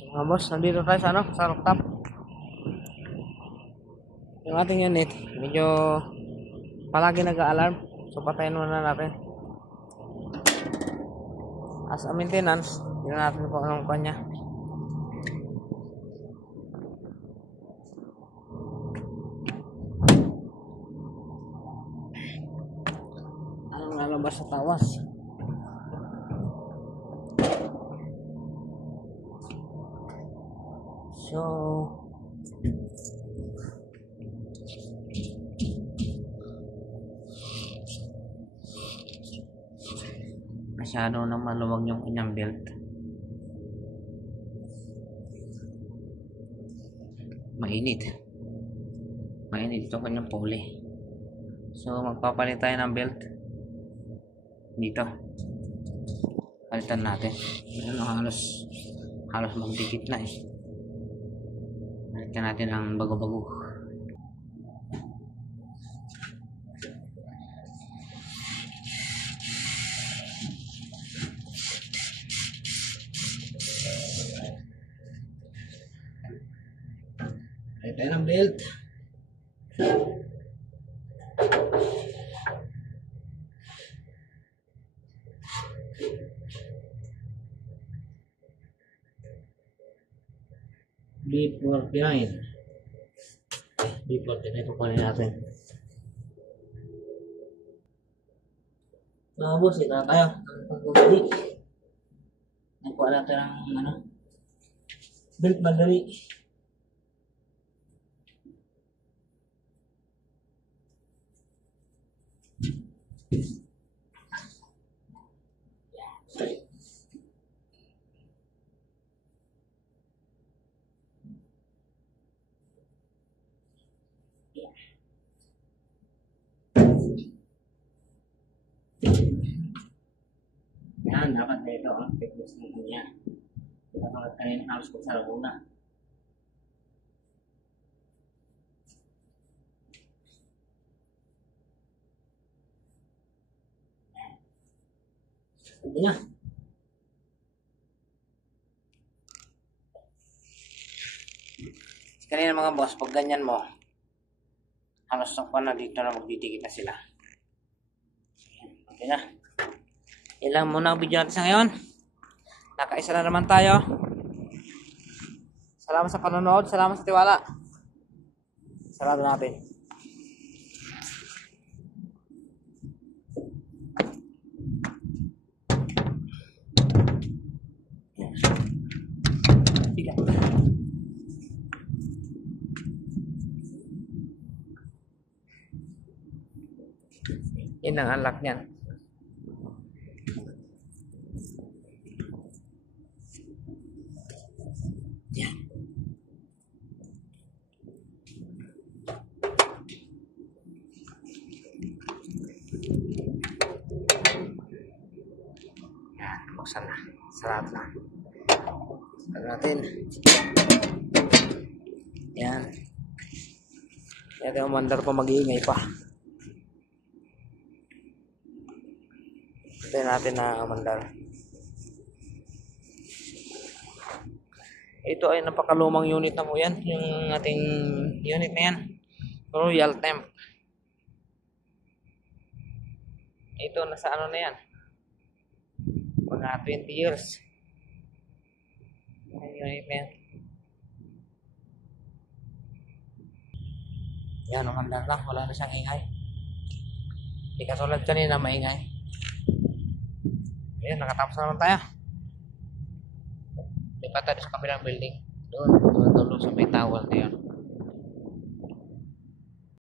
So mga boss, nandito tayo sa sa rooftop. Yung ating unit, medyo palagi nag-a-alarm. So patayin muna natin. As a maintenance, tingnan natin kung anong kanya. Anong lalabas sa tawas? So masyado na maluwag yung kanyang belt. Mainit itong kanyang pulley. So magpapalit tayo ng belt dito. Palitan natin. Ano, halos magdikit na eh. Palitan natin ang bago-bago. Palitan ng belt. B49 ito pa rin natin. So boss, ito na tayo ang pagbabalik. Nakuha natin ang belt battery. Yan, dapat na ito ang fitness ng kanya. Dapat kanina halos ko sa Laguna. Ito na. Kanina mga boss, pag ganyan mo, halos na dito na magdidikit na sila. Okay na. Ilang muna ang video natin sa ngayon. Nakaisa na naman tayo. Salamat sa panonood. Salamat sa tiwala. Sarado natin. Yan ang unlock niyan. Yan. Yan, buksan na. Sarap na. Sarap natin. Yan. Yan yung mandar pa mag-iingay pa. Ito natin na mandar. Ito ay napakalumang unit na po yan. Yung ating unit na yan. Royal Temp. Ito nasa ano na yan. Mga 20 years. Yung unit na yan. Yan, umandar lang. Wala na siyang ingay. Hindi katulad kanina maingay. Ayan, nakatapos na naman tayo. Lipat tayo sa kabilang building. Doon, sa may towel na yun.